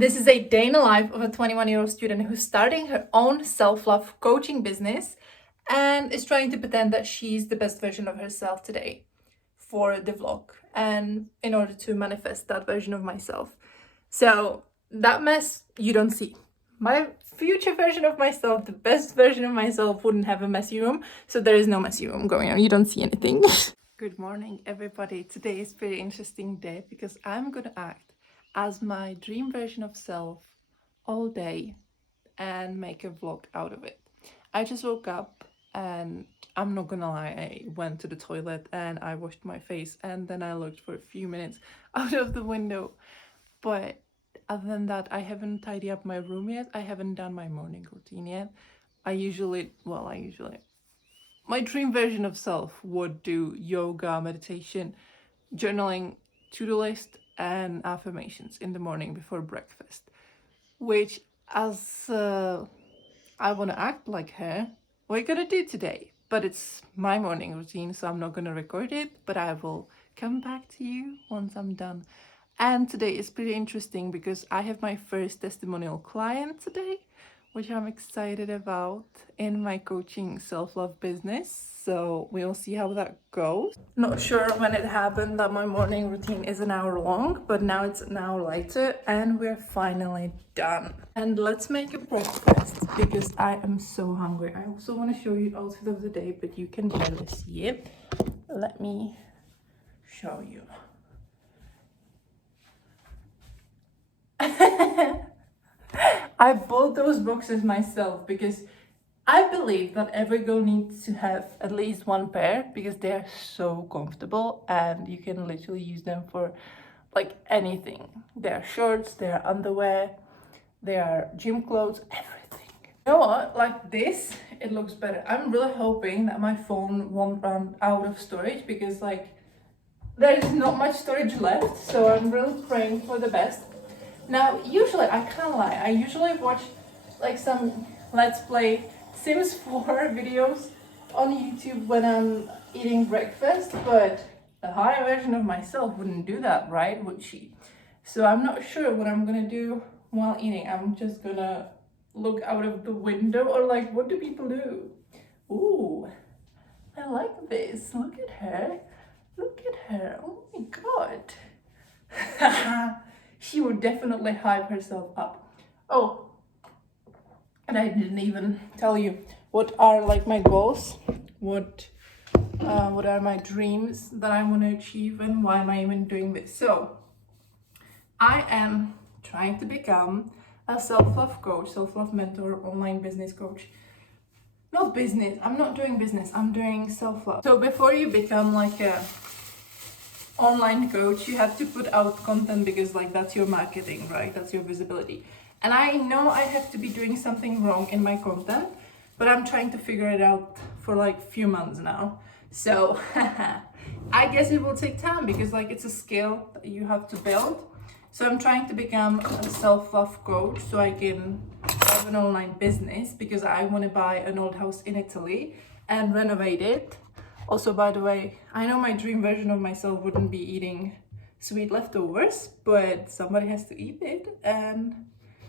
This is a day in the life of a 21-year-old student who's starting her own self-love coaching business and is trying to pretend that she's the best version of herself today for the vlog and in order to manifest that version of myself. So that mess you don't see. My future version of myself, the best version of myself, wouldn't have a messy room. So there is no messy room going on. You don't see anything. Good morning, everybody. Today is a pretty interesting day because I'm gonna act as my dream version of self all day and make a vlog out of it. I just woke up and I'm not gonna lie, I went to the toilet and I washed my face and then I looked for a few minutes out of the window. But other than that, I haven't tidied up my room yet. I haven't done my morning routine yet. My dream version of self would do yoga, meditation, journaling, to-do list, and affirmations in the morning before breakfast. Which, as I want to act like her, we're gonna do today. But it's my morning routine, so I'm not gonna record it, but I will come back to you once I'm done. And today is pretty interesting because I have my first testimonial client today, which I'm excited about in my coaching self-love business. So we'll see how that goes. Not sure when it happened that my morning routine is an hour long, but now it's an hour later and we're finally done. And let's make a breakfast because I am so hungry. I also want to show you outfit of the day, but you can barely see it. Let me show you. I bought those boxes myself because I believe that every girl needs to have at least one pair because they're so comfortable and you can literally use them for like anything. They are shorts, they are underwear, they are gym clothes, everything. You know what? Like this, it looks better. I'm really hoping that my phone won't run out of storage because like there's not much storage left, so I'm really praying for the best. Now, usually, I can't lie, I usually watch like some Let's Play Sims 4 videos on YouTube when I'm eating breakfast, but a higher version of myself wouldn't do that, right? Would she? So I'm not sure what I'm gonna do while eating. I'm just gonna look out of the window or like, what do people do? Ooh, I like this. Look at her. Look at her. Oh my god. She would definitely hype herself up. Oh, and I didn't even tell you what are like my goals, what are my dreams that I want to achieve, and why am I even doing this? So, I am trying to become a self-love coach, self-love mentor, online business coach. Not business. I'm not doing business. I'm doing self-love. So before you become like a online coach, you have to put out content because like that's your marketing, right? That's your visibility. And I know I have to be doing something wrong in my content, but I'm trying to figure it out for like few months now. So I guess it will take time because like it's a skill that you have to build. So I'm trying to become a self-love coach so I can have an online business because I want to buy an old house in Italy and renovate it. Also, by the way, I know my dream version of myself wouldn't be eating sweet leftovers, but somebody has to eat it, and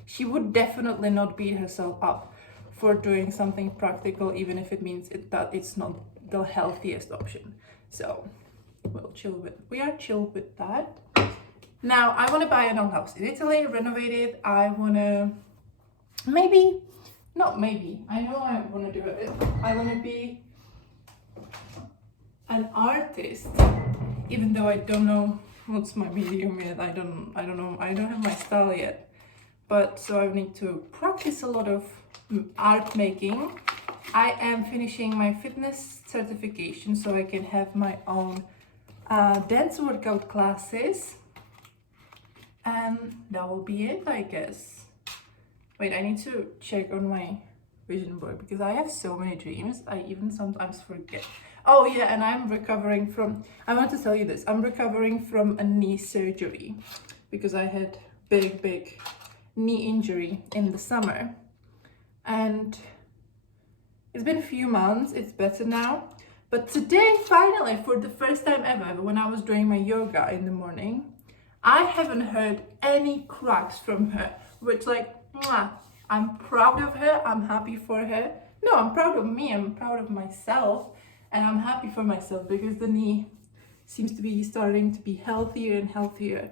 she would definitely not beat herself up for doing something practical, even if it means that it's not the healthiest option. So we are chill with that. Now, I want to buy an old house in Italy, renovate it. I want to I know I want to do it. I want to be an artist, even though I don't know what's my medium yet. I don't know, I don't have my style yet, but so I need to practice a lot of art making. I am finishing my fitness certification so I can have my own dance workout classes, and that will be it, I guess. Wait, I need to check on my vision board because I have so many dreams I even sometimes forget. Oh yeah, and I'm recovering from, I want to tell you this, I'm recovering from a knee surgery because I had big knee injury in the summer, and it's been a few months, it's better now. But today, finally, for the first time ever, when I was doing my yoga in the morning, I haven't heard any cracks from her, which like, mwah, I'm proud of her, I'm happy for her. No, I'm proud of me, I'm proud of myself, and I'm happy for myself because the knee seems to be starting to be healthier and healthier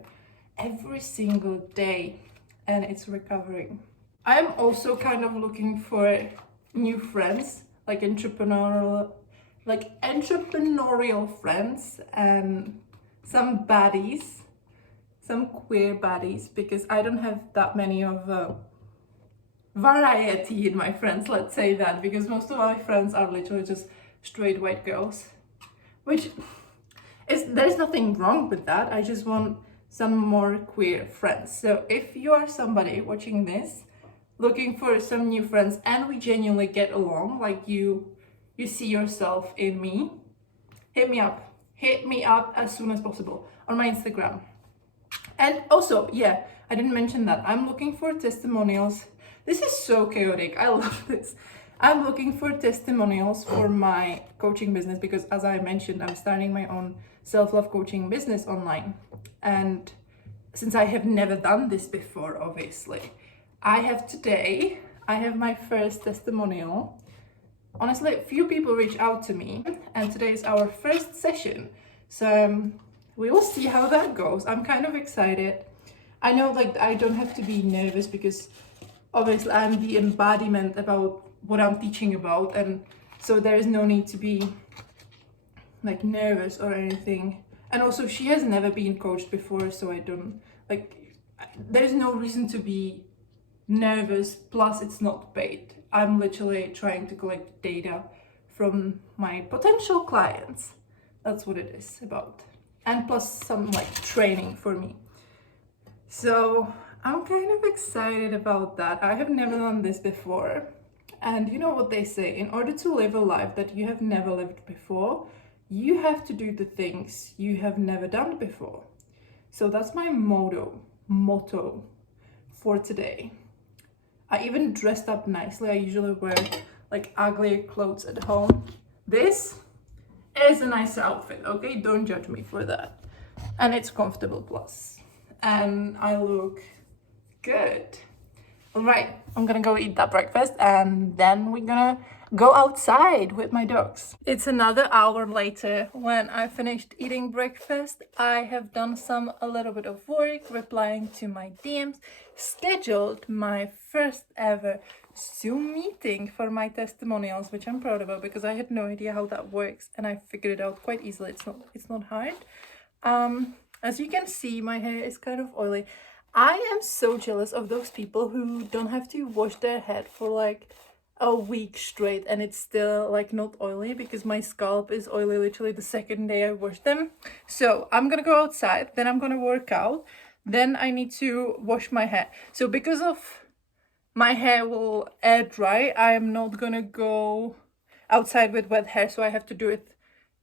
every single day, and it's recovering. I'm also kind of looking for new friends, like entrepreneurial friends, and some baddies, some queer baddies, because I don't have that many of variety in my friends, let's say that, because most of my friends are literally just straight white girls, which is, there's nothing wrong with that. I just want some more queer friends. So if you are somebody watching this looking for some new friends and we genuinely get along, like you see yourself in me, hit me up as soon as possible on my Instagram. And also, yeah, I didn't mention that I'm looking for testimonials. This is so chaotic, I love this. I'm looking for testimonials for my coaching business because, as I mentioned, I'm starting my own self-love coaching business online. And since I have never done this before, obviously, I have my first testimonial. Honestly, a few people reach out to me, and today is our first session. So we will see how that goes. I'm kind of excited. I know, like, I don't have to be nervous because obviously I'm the embodiment about what I'm teaching about, and so there is no need to be like nervous or anything. And also she has never been coached before, so I don't like, there's no reason to be nervous. Plus it's not paid. I'm literally trying to collect data from my potential clients. That's what it is about, and plus some like training for me. So I'm kind of excited about that. I have never done this before. And you know what they say, in order to live a life that you have never lived before, you have to do the things you have never done before. So that's my motto for today. I even dressed up nicely. I usually wear like uglier clothes at home. This is a nice outfit, okay? Don't judge me for that. And it's comfortable plus. And I look good. All right, I'm gonna go eat that breakfast and then we're gonna go outside with my dogs. It's another hour later when I finished eating breakfast. I have done a little bit of work, replying to my DMs, scheduled my first ever Zoom meeting for my testimonials, which I'm proud about because I had no idea how that works and I figured it out quite easily. It's not hard. As you can see, my hair is kind of oily. I am so jealous of those people who don't have to wash their head for like a week straight and it's still like not oily, because my scalp is oily literally the second day I wash them. So I'm gonna go outside, then I'm gonna work out, then I need to wash my hair. So because of my hair will air dry, I am not gonna go outside with wet hair, so I have to do it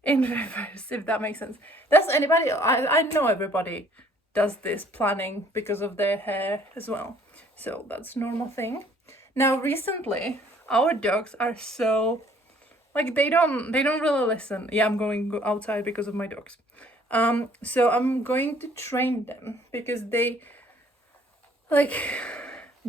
in reverse, if that makes sense. Does anybody, I know everybody does this planning because of their hair as well, so that's a normal thing. Now recently our dogs are so like, they don't really listen. Yeah, I'm going to go outside because of my dogs. So I'm going to train them because they like,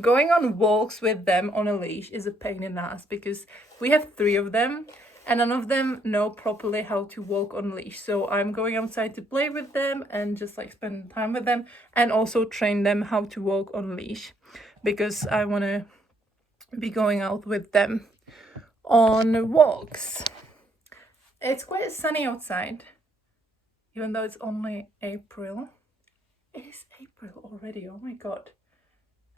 going on walks with them on a leash is a pain in the ass because we have 3 of them and none of them know properly how to walk on leash. So I'm going outside to play with them and just like spend time with them and also train them how to walk on leash because I want to be going out with them on walks. It's quite sunny outside, even though it's only April. It is April already, oh my god.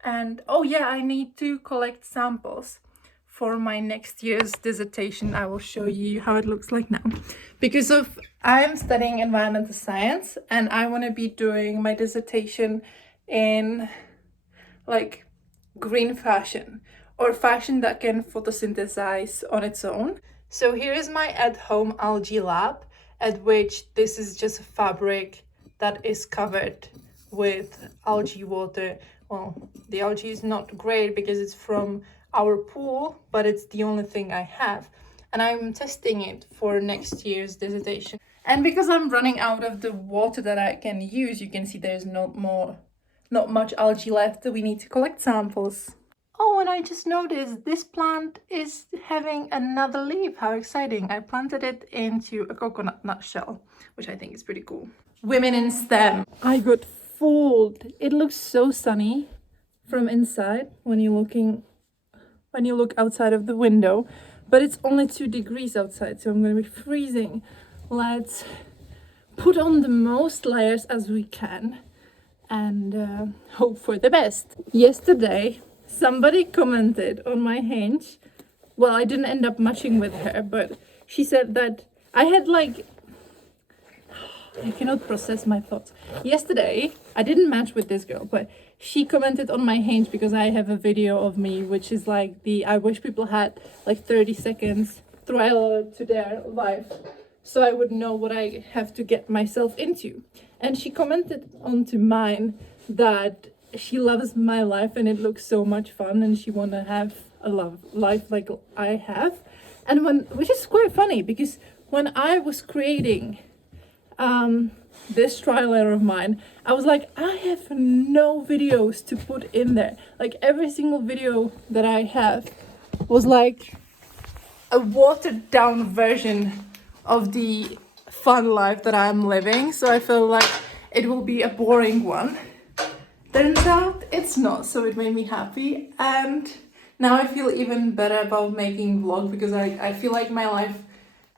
And oh yeah, I need to collect samples for my next year's dissertation. I will show you how it looks like now. Because I am studying environmental science and I want to be doing my dissertation in like green fashion, or fashion that can photosynthesize on its own. So here is my at-home algae lab, at which this is just a fabric that is covered with algae water. Well, the algae is not great because it's from our pool, but it's the only thing I have. And I'm testing it for next year's dissertation. And because I'm running out of the water that I can use, you can see there's not much algae left, so we need to collect samples. Oh, and I just noticed this plant is having another leaf. How exciting. I planted it into a coconut nutshell, which I think is pretty cool. Women in STEM. I got fooled. It looks so sunny from inside when you look outside of the window, but it's only 2 degrees outside, so I'm going to be freezing. Let's put on the most layers as we can and hope for the best. Yesterday, somebody commented on my hinge. Well, I didn't end up matching with her, but she said that I had like... I cannot process my thoughts. Yesterday, I didn't match with this girl, but she commented on my hinge because I have a video of me, which is like I wish people had like 30 seconds trailer to their life, so I would know what I have to get myself into. And she commented onto mine that she loves my life and it looks so much fun and she wanna have a life like I have. And which is quite funny because when I was creating this trial error of mine, I was like, I have no videos to put in there. Like every single video that I have was like a watered down version of the fun life that I'm living. So I feel like it will be a boring one. Turns out it's not, so it made me happy. And now I feel even better about making vlog because I feel like my life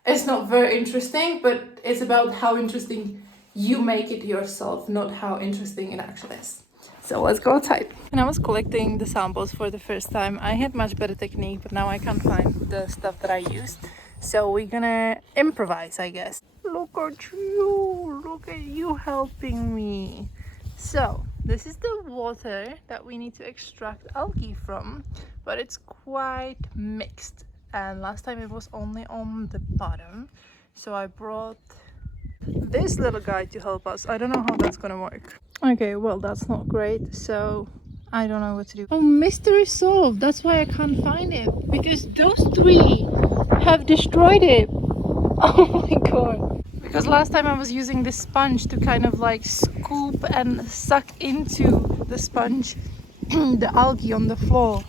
is not very interesting, but it's about how interesting you make it yourself, not how interesting it actually is. So let's go outside. When I was collecting the samples for the first time, I had much better technique, but now I can't find the stuff that I used. So we're gonna improvise, I guess. Look at you helping me. So this is the water that we need to extract algae from, but it's quite mixed. And last time it was only on the bottom, so I brought this little guy to help us. I don't know how that's gonna work. Okay, well, that's not great, so I don't know what to do. Oh, mystery solved. That's why I can't find it, because those 3 have destroyed it. Oh my god. Because last time I was using this sponge to kind of like scoop and suck into the sponge the algae on the floor.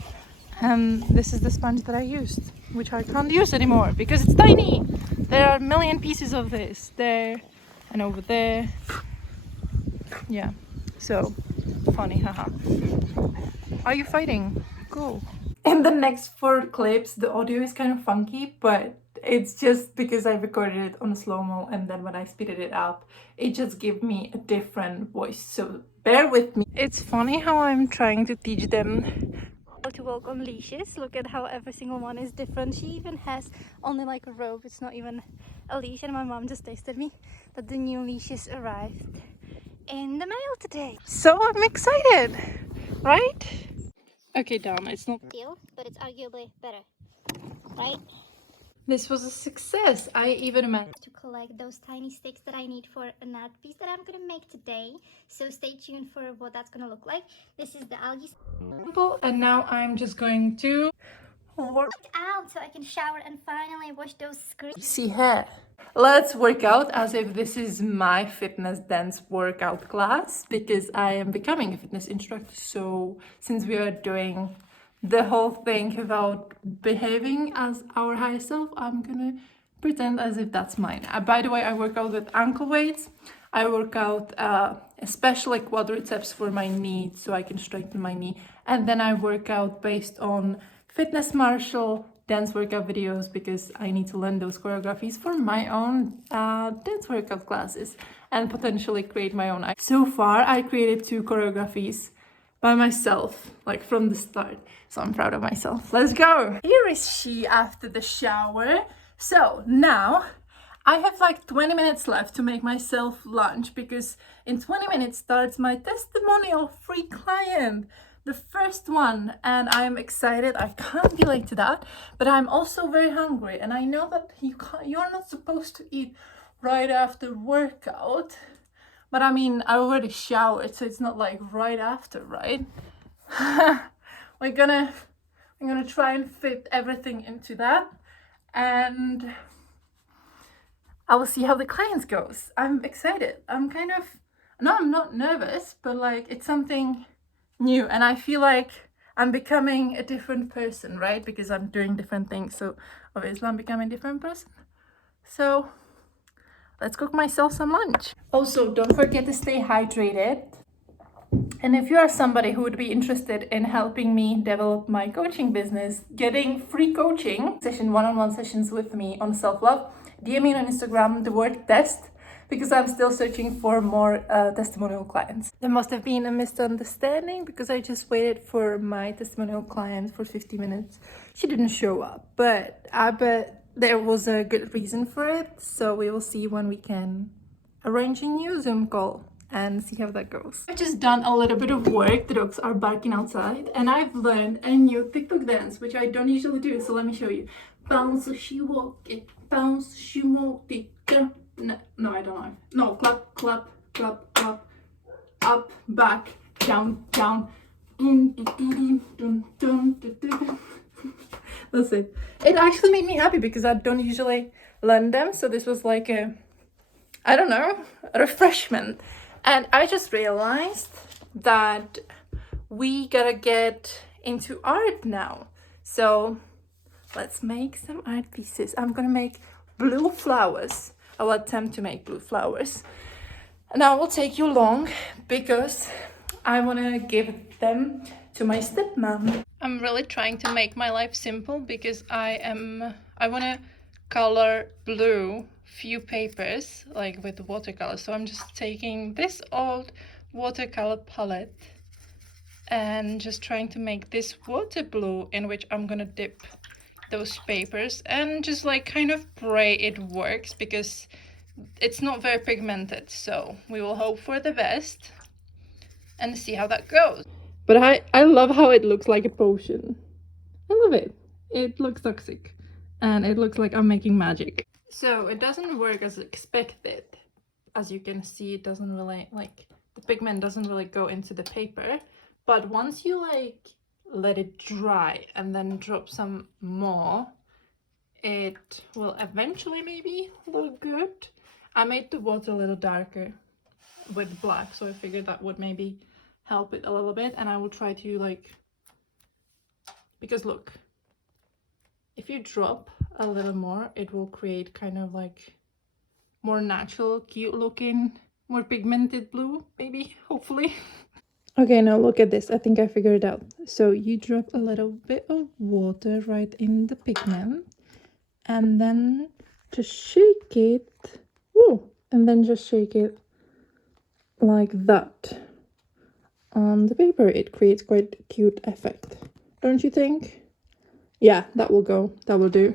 And this is the sponge that I used, which I can't use anymore because it's tiny. There are a million pieces of this there and over there. Yeah, so funny, haha. Are you fighting? Cool. In the next 4 clips, the audio is kind of funky, but it's just because I recorded it on a slow-mo and then when I speeded it up, it just gave me a different voice, so bear with me. It's funny how I'm trying to teach them how to walk on leashes. Look at how every single one is different. She even has only like a rope, it's not even a leash, and my mom just texted me that the new leashes arrived in the mail today. So I'm excited, right? Okay, down, it's not deal, but it's arguably better, right? This was a success. I even managed To collect those tiny sticks that I need for a knot piece that I'm gonna make today. So stay tuned for what that's gonna look like. This is the algae sample, and now I'm just going to work out so I can shower and finally wash those screws. see hair. Let's work out as if this is my fitness dance workout class because I am becoming a fitness instructor. So since we are doing the whole thing about behaving as our higher self, I'm gonna pretend as if that's mine. By the way, I work out with ankle weights. I work out especially quadriceps for my knee so I can straighten my knee. And then I work out based on Fitness Marshall dance workout videos because I need to learn those choreographies for my own dance workout classes and potentially create my own. So far, I created 2 choreographies by myself, like from the start. So I'm proud of myself. Let's go! Here is she after the shower. So now I have like 20 minutes left to make myself lunch because in 20 minutes starts my testimonial free client. The first one, and I'm excited. I can't be late to that, but I'm also very hungry, and I know that you're not supposed to eat right after workout, but I mean I already showered, so it's not like right after, right? I'm gonna try and fit everything into that, and I will see how the clients goes. I'm excited. I'm kind of, no, I'm not nervous, but like it's something new, and I feel like I'm becoming a different person, right? Because I'm doing different things, so obviously I'm becoming a different person. So let's cook myself some lunch. Also, don't forget to stay hydrated. And if you are somebody who would be interested in helping me develop my coaching business, getting free coaching session, one-on-one sessions with me on self-love, DM me on Instagram the word test, because I'm still searching for more testimonial clients. There must have been a misunderstanding because I just waited for my testimonial client for 50 minutes. She didn't show up, but I bet there was a good reason for it. So we will see when we can arrange a new Zoom call and see how that goes. I've just done a little bit of work. The dogs are barking outside, and I've learned a new TikTok dance, which I don't usually do. So let me show you. Bounce, she walk it. Bounce, she walk it. No, I don't know. No, clap, clap, clap, clap. Up, back, down, down. That's it. It actually made me happy because I don't usually learn them. So this was like a, I don't know, a refreshment. And I just realized that we gotta get into art now. So let's make some art pieces. I'm gonna make blue flowers. I will attempt to make blue flowers. And I will take you along because I wanna give them to my stepmom. I'm really trying to make my life simple because I wanna color blue few papers like with watercolor. So I'm just taking this old watercolor palette and just trying to make this water blue in which I'm gonna dip those papers and just like kind of pray it works because it's not very pigmented. So we will hope for the best and see how that goes. But I love how it looks like a potion. I love it. It looks toxic and it looks like I'm making magic. So it doesn't work as expected. As you can see, it doesn't really, like, the pigment doesn't really go into the paper. But once you like let it dry and then drop some more, it will eventually maybe look good. I made the water a little darker with black, so I figured that would maybe help it a little bit. And I will try to like, because look, if you drop a little more, it will create kind of like more natural, cute looking, more pigmented blue, maybe, hopefully. Okay, now look at this. I think I figured it out. So you drop a little bit of water right in the pigment and then just shake it. Woo! And then just shake it like that on the paper. It creates quite a cute effect, don't you think? Yeah, that will go. That will do.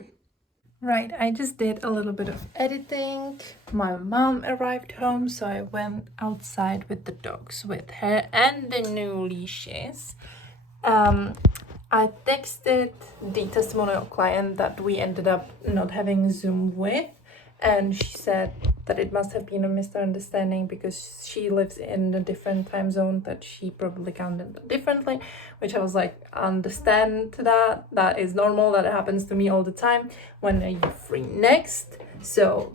Right, I just did a little bit of editing. My mom arrived home, so I went outside with the dogs with her and the new leashes. I texted the testimonial client that we ended up not having Zoom with, and she said that it must have been a misunderstanding because she lives in a different time zone that she probably counted differently, which I was like, understand that is normal, that happens to me all the time. When are you free next? So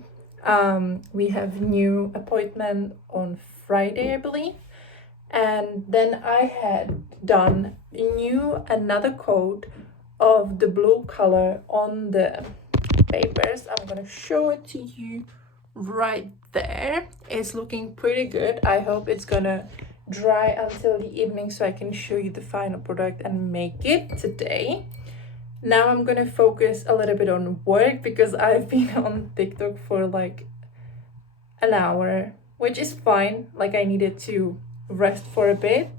we have new appointment on Friday, I believe. And then I had done another coat of the blue color on the papers. I'm gonna show it to you right there. It's looking pretty good. I hope it's gonna dry until the evening so I can show you the final product and make it today. Now I'm gonna focus a little bit on work because I've been on TikTok for like an hour, which is fine. Like I needed to rest for a bit,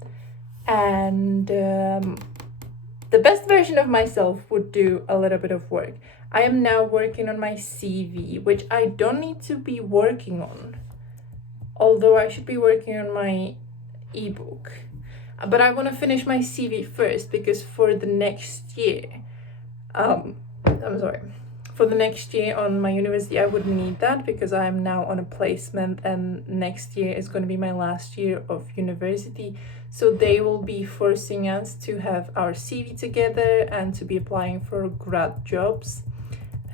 and the best version of myself would do a little bit of work. I am now working on my CV, which I don't need to be working on, although I should be working on my ebook. But I want to finish my CV first because for the next year, for the next year on my university, I wouldn't need that because I am now on a placement and next year is going to be my last year of university. So they will be forcing us to have our CV together and to be applying for grad jobs.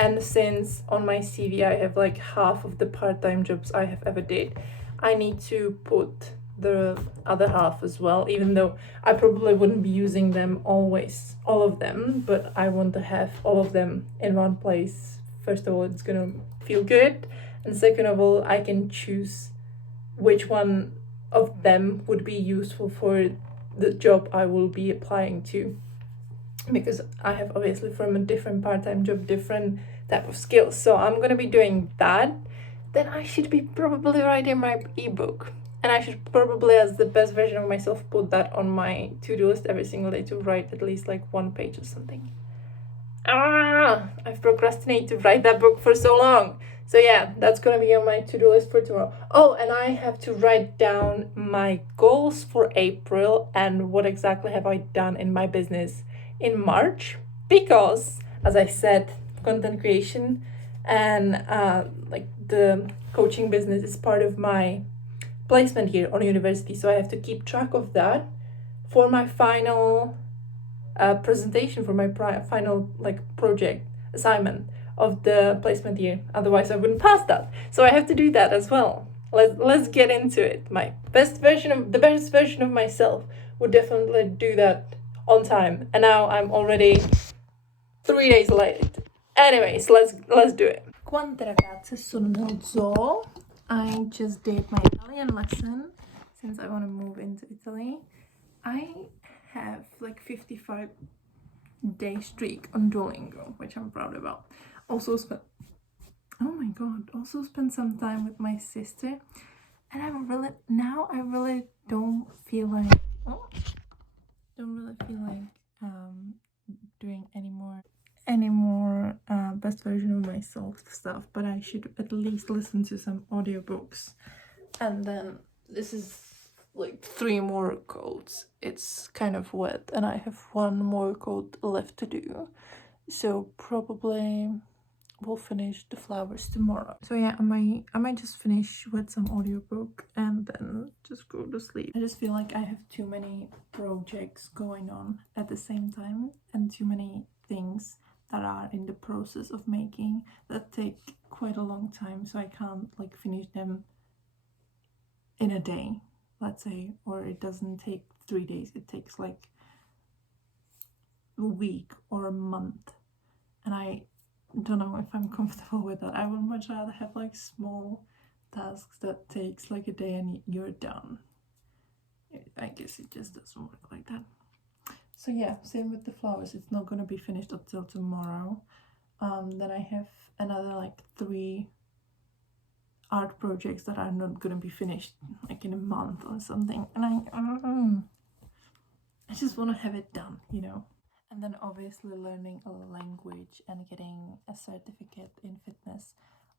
And since on my CV I have like half of the part-time jobs I have ever did, I need to put the other half as well, even though I probably wouldn't be using them always, all of them, but I want to have all of them in one place. First of all, it's gonna feel good, and second of all, I can choose which one of them would be useful for the job I will be applying to, because I have obviously from a different part-time job different type of skills. So I'm gonna be doing that. Then I should be probably writing my ebook, and I should probably, as the best version of myself, put that on my to-do list every single day to write at least like 1 page or something. I've procrastinated to write that book for so long. So yeah, that's gonna be on my to-do list for tomorrow. Oh, and I have to write down my goals for April and what exactly have I done in my business in March, because as I said, content creation and like the coaching business is part of my placement year on university, so I have to keep track of that for my final presentation, for my final like project assignment of the placement year. Otherwise I wouldn't pass that, so I have to do that as well. Let's get into it. My best version of myself would definitely do that on time, and now I'm already 3 days late. Anyways, let's do it. Quante ragazze sono nel zoo. I just did my Italian lesson since I want to move into Italy. I have like 55-day streak on Duolingo, which I'm proud about. Also spent some time with my sister, and I really don't feel like doing any more best version of myself stuff, but I should at least listen to some audiobooks. And then this is like 3 more codes. It's kind of wet and I have 1 more code left to do, so probably we'll finish the flowers tomorrow. So yeah, I might just finish with some audiobook and then just go to sleep. I just feel like I have too many projects going on at the same time and too many things that are in the process of making that take quite a long time, so I can't like finish them in a day, let's say, or it doesn't take 3 days, it takes like a week or a month, and I don't know if I'm comfortable with that. I would much rather have like small tasks that takes like a day and you're done. I guess it just doesn't work like that. So yeah, same with the flowers. It's not gonna be finished until tomorrow. Then I have another like 3 art projects that are not gonna be finished like in a month or something, and I just want to have it done, you know. And then obviously learning a language and getting a certificate in fitness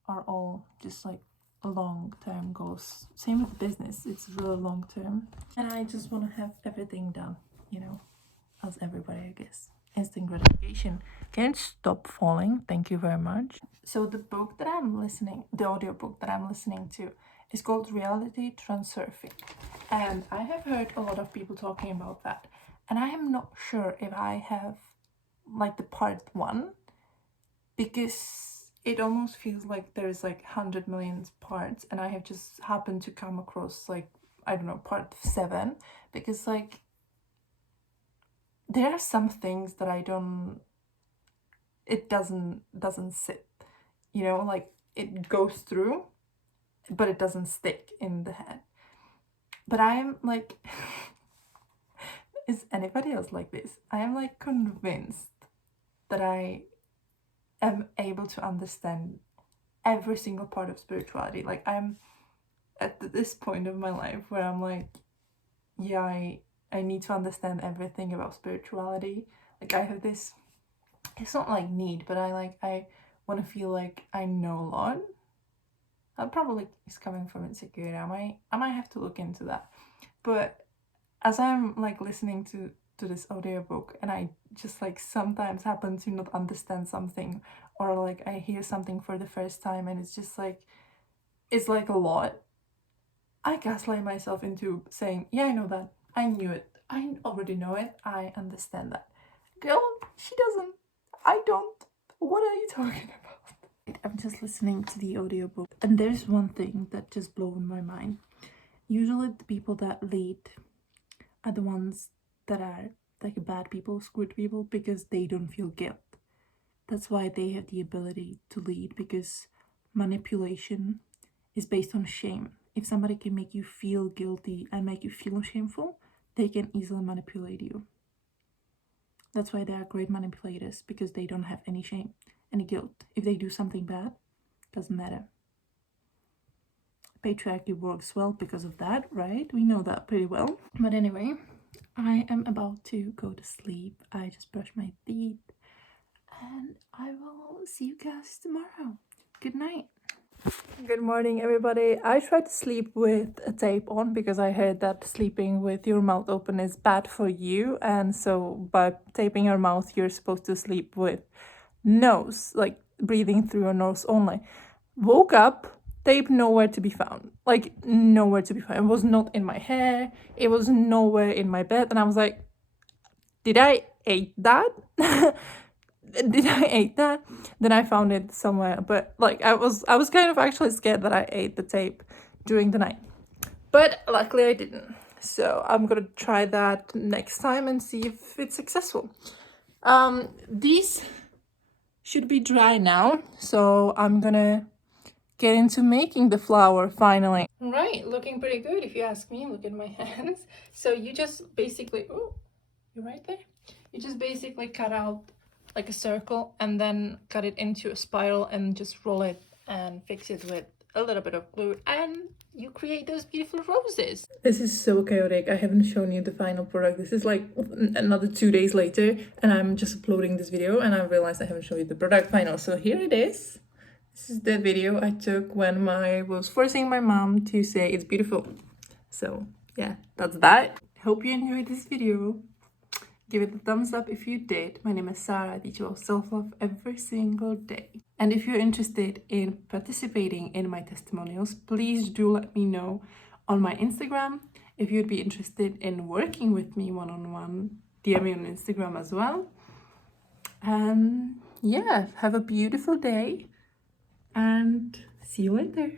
are all just like long-term goals. Same with business, it's really long-term, and I just want to have everything done, you know, as everybody, I guess. Instant gratification. Can it stop falling? Thank you very much. So the audiobook that I'm listening to is called Reality Transurfing, and I have heard a lot of people talking about that, and I am not sure if I have like the part 1, because it almost feels like there's like 100 million parts, and I have just happened to come across like, I don't know, part 7, because like there are some things that it doesn't sit, you know, like it goes through but it doesn't stick in the head. But I'm like is anybody else like this? I am like convinced that I am able to understand every single part of spirituality. Like I'm at this point of my life where I'm like, yeah, I need to understand everything about spirituality. Like I have this, it's not like need, but I want to feel like I know a lot. That probably is coming from insecurity. I might have to look into that. But as I'm like listening to this audiobook, and I just like sometimes happen to not understand something, or like I hear something for the first time and it's just like, it's like a lot, I gaslight myself into saying, yeah, I know that, I knew it, I already know it, I understand that. Girl, she doesn't, I don't. What are you talking about? I'm just listening to the audiobook, and there's one thing that just blew my mind. Usually the people that lead are the ones that are like bad people, screwed people, because they don't feel guilt. That's why they have the ability to lead, because manipulation is based on shame. If somebody can make you feel guilty and make you feel shameful, they can easily manipulate you. That's why they are great manipulators, because they don't have any shame, any guilt. If they do something bad, doesn't matter. Patriarchy works well because of that, right? We know that pretty well. But anyway, I am about to go to sleep. I just brushed my teeth, and I will see you guys tomorrow. Good night. Good morning, everybody. I tried to sleep with a tape on because I heard that sleeping with your mouth open is bad for you, and so by taping your mouth you're supposed to sleep with nose, like breathing through your nose only. Woke up, tape nowhere to be found, like nowhere to be found. It was not in my hair, it was nowhere in my bed, and I was like, did I eat that? Did I eat that? Then I found it somewhere, but like I was kind of actually scared that I ate the tape during the night, but luckily I didn't. So I'm gonna try that next time and see if it's successful. These should be dry now, so I'm gonna get into making the flower finally. Right, looking pretty good if you ask me. Look at my hands. So you just basically, oh, you're right there. You just basically cut out like a circle and then cut it into a spiral and just roll it and fix it with a little bit of glue, and you create those beautiful roses. This is so chaotic. I haven't shown you the final product. This is like another 2 days later, and I'm just uploading this video and I realized I haven't shown you the product final. So here it is. This is the video I took when I was forcing my mom to say it's beautiful. So yeah, that's that. Hope you enjoyed this video. Give it a thumbs up if you did. My name is Sara. I teach about self-love every single day. And if you're interested in participating in my testimonials, please do let me know on my Instagram. If you'd be interested in working with me one-on-one, DM me on Instagram as well. And yeah, have a beautiful day and see you later.